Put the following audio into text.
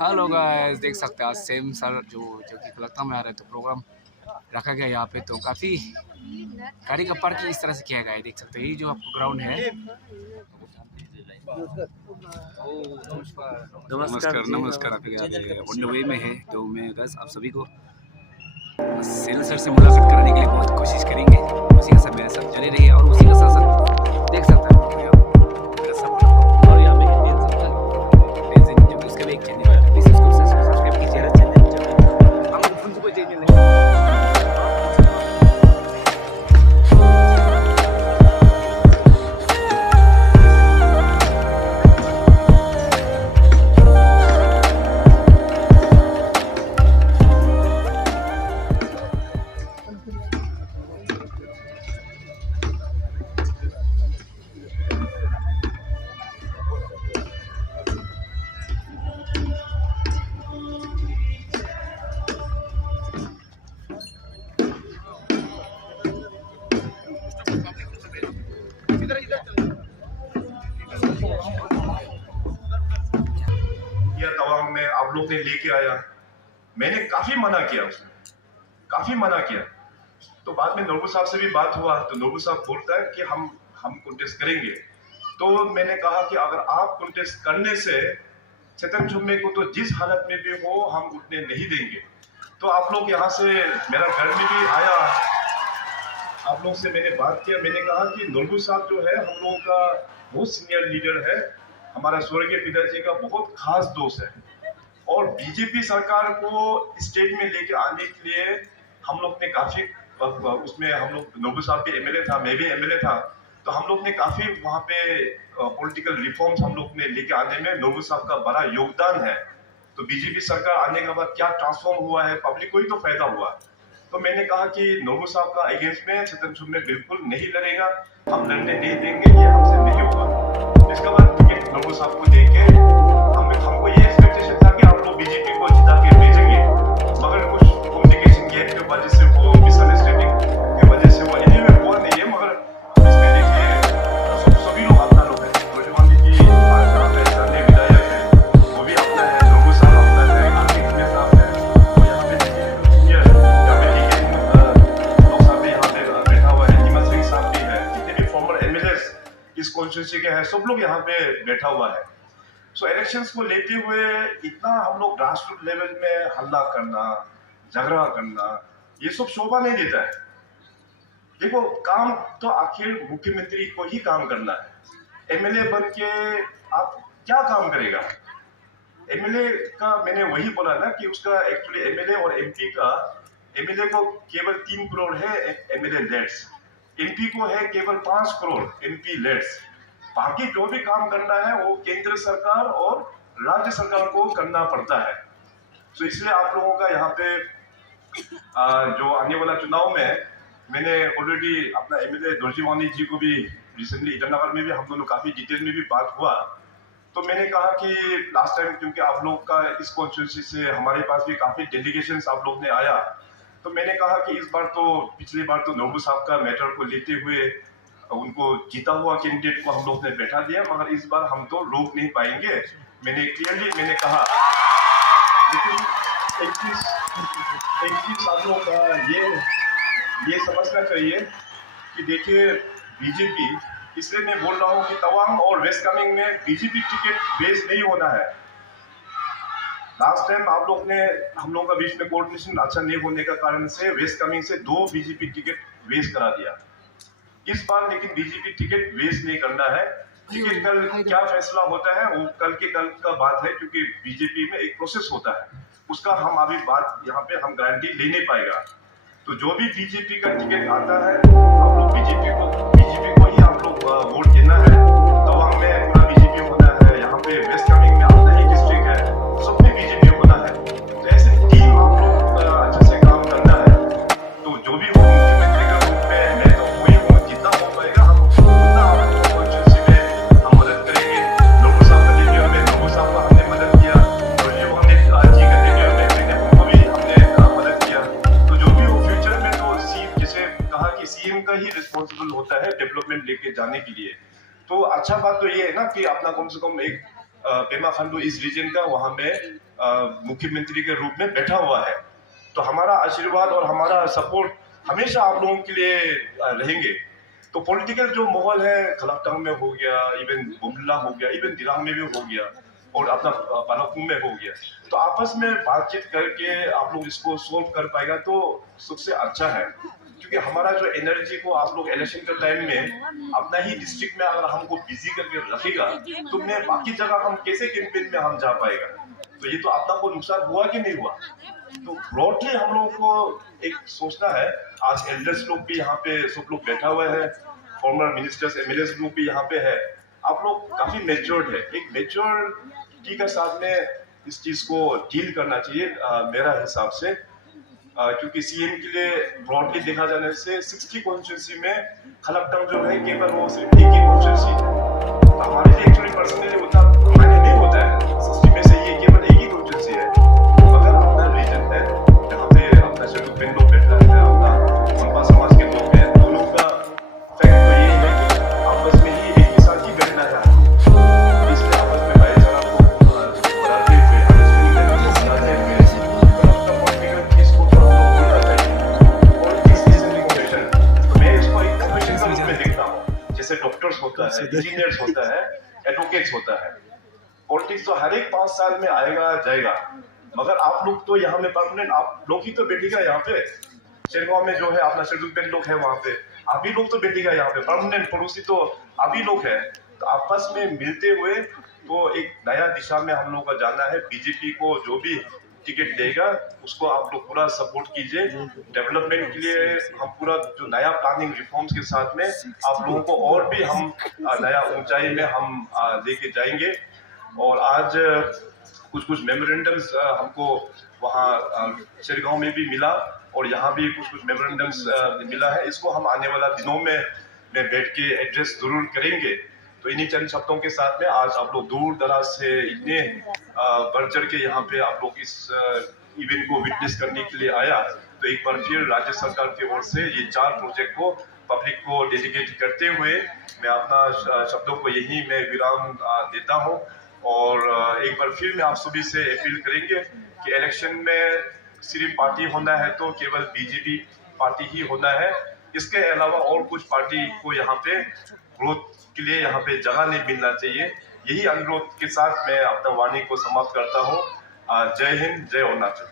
Hello guys, देख सकते हैं आज सेम सर जो कि कलकत्ता में आ रहे हैं, तो प्रोग्राम रखा गया यहाँ पे। तो काफ़ी गाड़ी का पार्किंग इस तरह से किया गया है, देख सकते हैं। ये जो आपको ग्राउंड है। नमस्कार नमस्कार। आप ऑन द वे में है, तो मैं बस आप सभी को सेल सर से मुलाकात कराने के लिए बहुत कोशिश करेंगे। उसी के साथ मेरे साथ चले रहिए और उसी के साथ साथ देख सकते हैं और यहाँ पे जो कि उसका भी एक चैनल है, प्लीज उसको सब्सक्राइब कीजिए। हम लोग कोई चैनल है। तवांग में आप लोग ने लेके आया, मैंने काफी मना किया, उसमें काफी मना किया। तो बाद में नोबू साहब से भी बात हुआ, तो नोबू साहब बोलता है कि हम कॉन्टेस्ट करेंगे। तो मैंने कहा कि अगर आप कॉन्टेस्ट करने से चेतन चुम्मे को तो जिस हालत में भी हो हम उठने नहीं देंगे। तो आप लोग यहाँ से मेरा घर में भी आया, आप लोग से मैंने बात किया। मैंने कहा कि नोबू साहब जो है हम लोगों का बहुत सीनियर लीडर है, हमारा स्वर्गीय पिताजी का बहुत खास दोस्त है, और बीजेपी सरकार को स्टेट में लेके आने के लिए हम लोग ने काफी उसमें हम लोग नोबू साहब भी एमएलए था, मैं भी एमएलए था, तो हम लोग ने काफी वहां पे पॉलिटिकल रिफॉर्म्स हम लोग ने लेके आने में नोबू साहब का बड़ा योगदान है। तो बीजेपी सरकार आने के बाद क्या ट्रांसफॉर्म हुआ है, पब्लिक को ही तो फायदा हुआ। तो मैंने कहा कि नोबू साहब का अगेंस्ट में चेतन चुम्मे बिल्कुल नहीं लड़ेगा, हम लड़ने नहीं देंगे, ये हमसे नहीं होगा। इसके बाद टिकट नोबू साहब को देके हमको ये एक्सपेक्टेशन था कि आप लोग बीजेपी को जिता के भेजेंगे, मगर कुछ कम्युनिकेशन गैप की वजह से, वो मिसअंडरस्टैंडिंग की वजह से वो एनीवे हुआ नहीं है। मगर इसमें देखिए सभी लोग अपना लोग है, नौजवान जी स्थानीय विधायक है, वो भी अपना है, नोबू साहब अपना है, आर्थिक में साहब है, और यहाँ पे देखिए लोग साहब भी यहाँ पे बैठा हुआ है, हिम्मत सिंह साहब भी है, जितने भी फॉर्मर एमएलएस इस कॉन्स्टिट्यूंसी के हैं, सब लोग यहाँ पे बैठा हुआ है। सो इलेक्शंस को लेते हुए इतना हम लोग ग्रास रूट लेवल में हल्ला करना, झगड़ा करना, ये सब शोभा नहीं देता है। देखो, काम तो आखिर मुख्यमंत्री को ही काम करना है। एमएलए बन के आप क्या काम करेगा? एमएलए का मैंने वही बोला ना कि उसका एक्चुअली एमएलए और एमपी का, एमएलए को केवल 3 करोड़ है एमएलए लेट्स, एमपी को है केवल 5 करोड़ एमपी लेट्स। बाकी जो भी काम करना है वो केंद्र सरकार और राज्य सरकार को करना पड़ता है। तो इसलिए आप लोगों का यहाँ पे जो आने वाला चुनाव में, मैंने ऑलरेडी अपना एमएलए दोरजी वानी जी को भी रिसेंटली ईटानगर में भी हम दोनों काफी डिटेल में भी बात हुआ। तो मैंने कहा कि लास्ट टाइम क्योंकि आप लोग का इस कॉन्स्टिट्यूंसी से हमारे पास भी काफी डेलीगेशंस आप लोग ने आया, तो मैंने कहा कि इस बार तो, पिछली बार तो नोबू साहब का मैटर को लेते हुए उनको जीता हुआ कैंडिडेट को हम लोग ने बैठा दिया, मगर इस बार हम तो रोक नहीं पाएंगे, मैंने क्लियरली कहा। लेकिन 21 सालों का ये समझना चाहिए कि देखिए बीजेपी, इसलिए मैं बोल रहा हूँ कि तवांग और वेस्ट कामेंग में बीजेपी टिकट बेस नहीं होना है। लास्ट टाइम आप लोग ने, हम लोगों का बीच में कोऑर्डिनेशन अच्छा नहीं होने का कारण से वेस्ट कामेंग से 2 बीजेपी टिकट वेस्ट करा दिया। इस बार लेकिन बीजेपी टिकट वेस्ट नहीं करना है। लेकिन कल क्या फैसला होता है वो कल का बात है, क्योंकि बीजेपी में एक प्रोसेस होता है, उसका हम अभी बात यहाँ पे हम गारंटी ले नहीं पाएगा। तो जो भी बीजेपी का टिकट आता है, हम लोग बीजेपी को ही हम लोग वोट देना है। तवांग में पूरा बीजेपी होना है, यहाँ पे वेस्ट कामेंग में अपना ही डिस्ट्रिक्ट है, सब में बीजेपी होना है। तो ऐसे टीम हम लोग अच्छे से काम करना है। तो जो भी हो मुख्यमंत्री का रूप में, मैं तो वही हूँ, जितना हो पाएगा हम उतना आपको कॉन्स्टिट्यूंसी में हम मदद करेंगे। नोबू साहब का टेन्योर में नोबू साहब का हमने मदद किया, जी का टेन्योर में उनको भी हमने मदद किया। तो जो भी हो फ्यूचर में, तो जैसे कहा कि सीएम का ही रिस्पॉन्सिबल होता है डेवलपमेंट लेके जाने के लिए। तो अच्छा बात तो ये है ना कि अपना कम से कम एक पेमा खांडू इस रीजन का वहां में मुख्यमंत्री के रूप में बैठा हुआ है। तो हमारा आशीर्वाद और हमारा सपोर्ट हमेशा आप लोगों के लिए रहेंगे। तो पॉलिटिकल जो माहौल है खलाक्टंग में हो गया, इवन बुमला हो गया, इवन दिरांग में भी हो गया और अपना पालाकुम में हो गया, तो आपस में बातचीत करके आप लोग इसको सोल्व कर पाएगा तो सबसे अच्छा है। क्योंकि हमारा जो एनर्जी को आप लोग इलेक्शन के टाइम में अपना ही डिस्ट्रिक्ट में अगर हमको बिजी करके रखेगा तो मैं बाकी जगह हम कैसे कैंपेन में हम जा पाएगा। तो ये तो अपना को नुकसान हुआ कि नहीं हुआ। तो ब्रॉडली हम लोगों को एक सोचना है। आज एल्डर्स लोग भी यहाँ पे सब लोग बैठा हुआ है, फॉर्मर मिनिस्टर्स एमएलएस लोग भी यहाँ पे है। आप लोग काफी मेच्योर्ड है, एक मेच्योरिटी के साथ में इस चीज को डील करना चाहिए मेरा हिसाब से। क्योंकि सीएम के लिए ब्रॉडली देखा जाने से 60 कॉन्स्टिट्यूंसी में खलकटंग जो है केवल वो सिर्फ एक ही कॉन्स्टिट्यूंसी है। तो हमारे लिए एक्चुअली पर्सनली उतना मायने नहीं होता है, 60 में से ये केवल एक ही कॉन्स्टिट्यूंसी है। मगर अपना रीजन है जहाँ पे अपना शेड्यूल पिन लोग बैठा है, अपना मंपा समाज के लोग हैं, दोनों का फैक्ट तो ये है कि आपस में ही एक साथ ही बैठना है। इसलिए आपस में भाईचारा को बढ़ाते हुए अंडरस्टैंडिंग लेवल को बढ़ाते हुए अपना पॉलिटिकल चीज को थोड़ा बोलना चाहिए। Politics is an innovation. मैं इसको एक इनोवेशन के रूप में देखता हूँ। जैसे डॉक्टर्स होता है, इंजीनियर्स होता है, एडवोकेट्स होता है। पॉलिटिक्स तो हर एक 5 साल में आएगा जाएगा, मगर आप लोग तो यहाँ में परमानेंट आप लोग ही तो बैठेगा यहाँ पे। शेरगांव में जो है अपना शेड्यूल पेन लोग है वहाँ पे, आप ही लोग तो बैठेगा यहाँ पे परमानेंट, पड़ोसी तो आप ही लोग है। तो आपस में मिलते हुए तो एक नया दिशा में हम लोग का जाना है। बीजेपी को जो भी टिकट देगा उसको आप लोग पूरा सपोर्ट कीजिए। डेवलपमेंट के लिए हम पूरा जो नया प्लानिंग रिफॉर्म्स के साथ में आप लोगों को और भी हम नया ऊंचाई में हम लेके जाएंगे। और आज कुछ मेमोरेंडम्स हमको वहाँ शेरगांव में भी मिला और यहाँ भी कुछ मेमोरेंडम्स मिला है। इसको हम आने वाला दिनों में बैठ के एड्रेस जरूर करेंगे। तो इन्हीं चंद शब्दों के साथ में आज आप लोग दूर दराज से इतने बढ़ चढ़ के यहाँ पे आप लोग इस इवेंट को विटनेस करने के लिए आया। तो एक बार फिर राज्य सरकार की ओर से ये 4 प्रोजेक्ट को पब्लिक को डेडिकेट करते हुए मैं अपना शब्दों को यही मैं विराम देता हूँ। और एक बार फिर मैं आप सभी से अपील करेंगे कि इलेक्शन में सिर्फ पार्टी होना है तो केवल बीजेपी पार्टी ही होना है। इसके अलावा और कुछ पार्टी को यहाँ पे ग्रोथ के लिए यहाँ पे जगह नहीं मिलना चाहिए। यही अनुरोध के साथ मैं अपना वाणी को समाप्त करता हूँ। जय हिंद, जय अरुणाचल।